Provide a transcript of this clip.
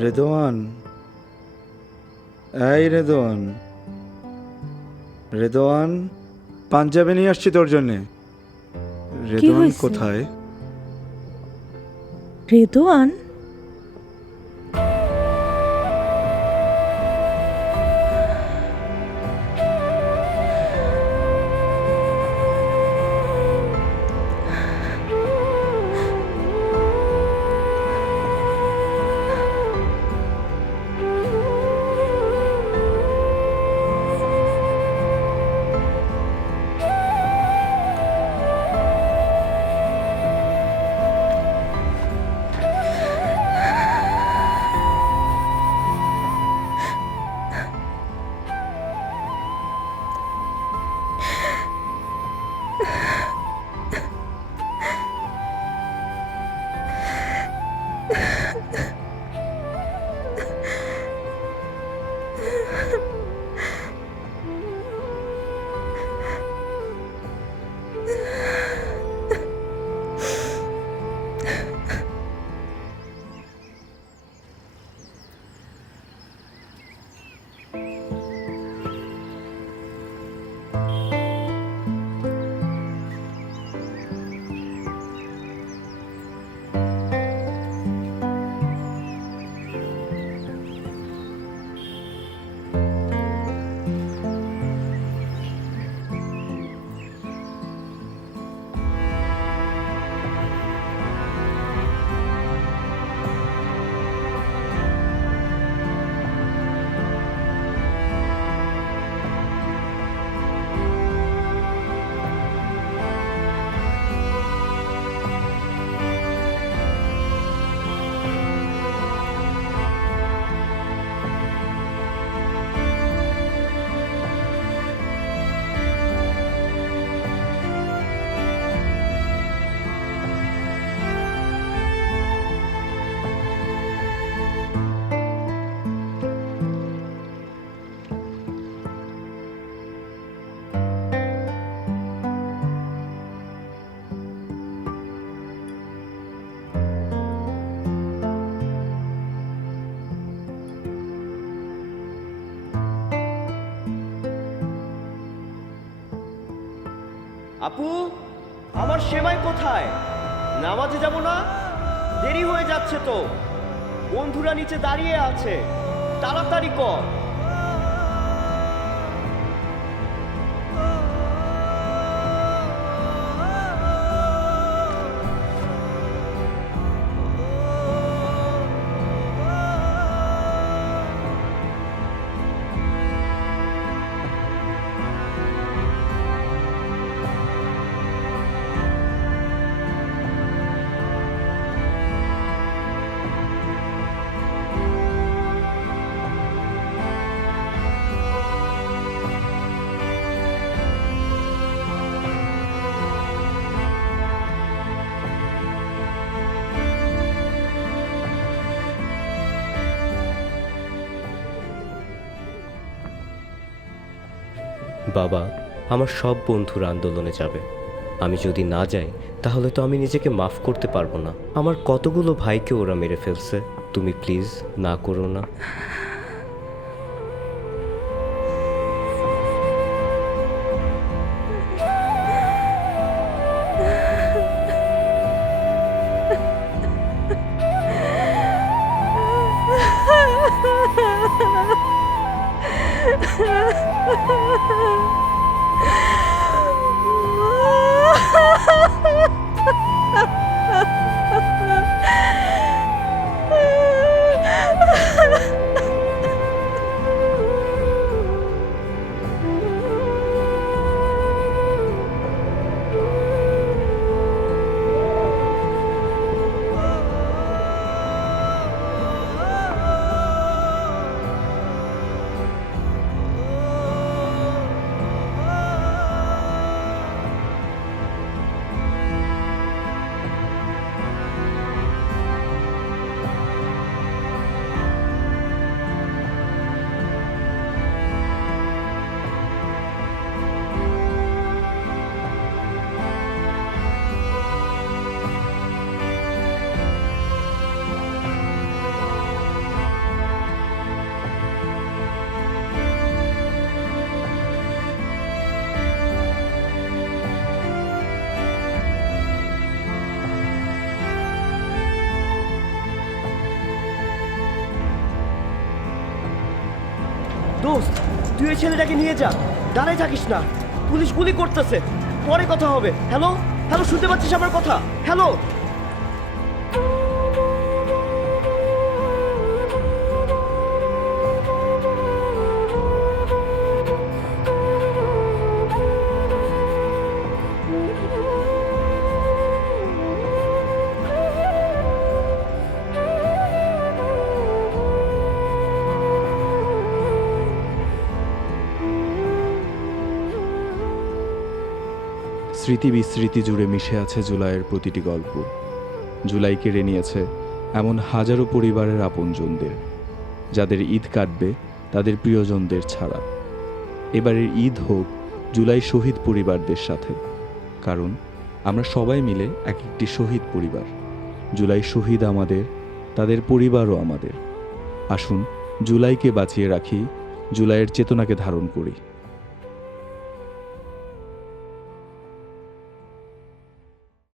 রেদওয়ান, এই রেদওয়ান, রেদওয়ান, পাঞ্জাবে নিয়ে আসছি তোর জন্যে। রেদওয়ান হয়েছে? কোথায়? রেদওয়ান? আপু, আমার সেমাই কোথায়? নামাজে যাব না? দেরি হয়ে যাচ্ছে তো। বন্ধুরা নিচে দাঁড়িয়ে আছে, তাড়াতাড়ি কর। বাবা, আমার সব বন্ধুরা আন্দোলনে যাবে। আমি যদি না যাই তাহলে তো আমি নিজেকে মাফ করতে পারবো না। আমার কতগুলো ভাইকে ওরা মেরে ফেলছে। তুমি প্লিজ না করো না। দোস্ত, তুই ওই ছেলেটাকে নিয়ে যা, দাঁড়ায় থাকিস না, পুলিশ গুলি করতেছে, পরে কথা হবে। হ্যালো হ্যালো, শুনতে পাচ্ছিস আমার কথা? হ্যালো। স্মৃতি বিস্মৃতি জুড়ে মিশে আছে জুলাইয়ের প্রতিটি গল্প। জুলাই কেড়ে নিয়েছে এমন হাজারো পরিবারের আপনজনদের, যাদের ঈদ কাটবে তাদের প্রিয়জনদের ছাড়া। এবারের ঈদ হোক জুলাই শহীদ পরিবারদের সাথে, কারণ আমরা সবাই মিলে এক একটি শহীদ পরিবার। জুলাই শহীদ আমাদের, তাদের পরিবারও আমাদের। আসুন জুলাইকে বাঁচিয়ে রাখি, জুলাইয়ের চেতনাকে ধারণ করি।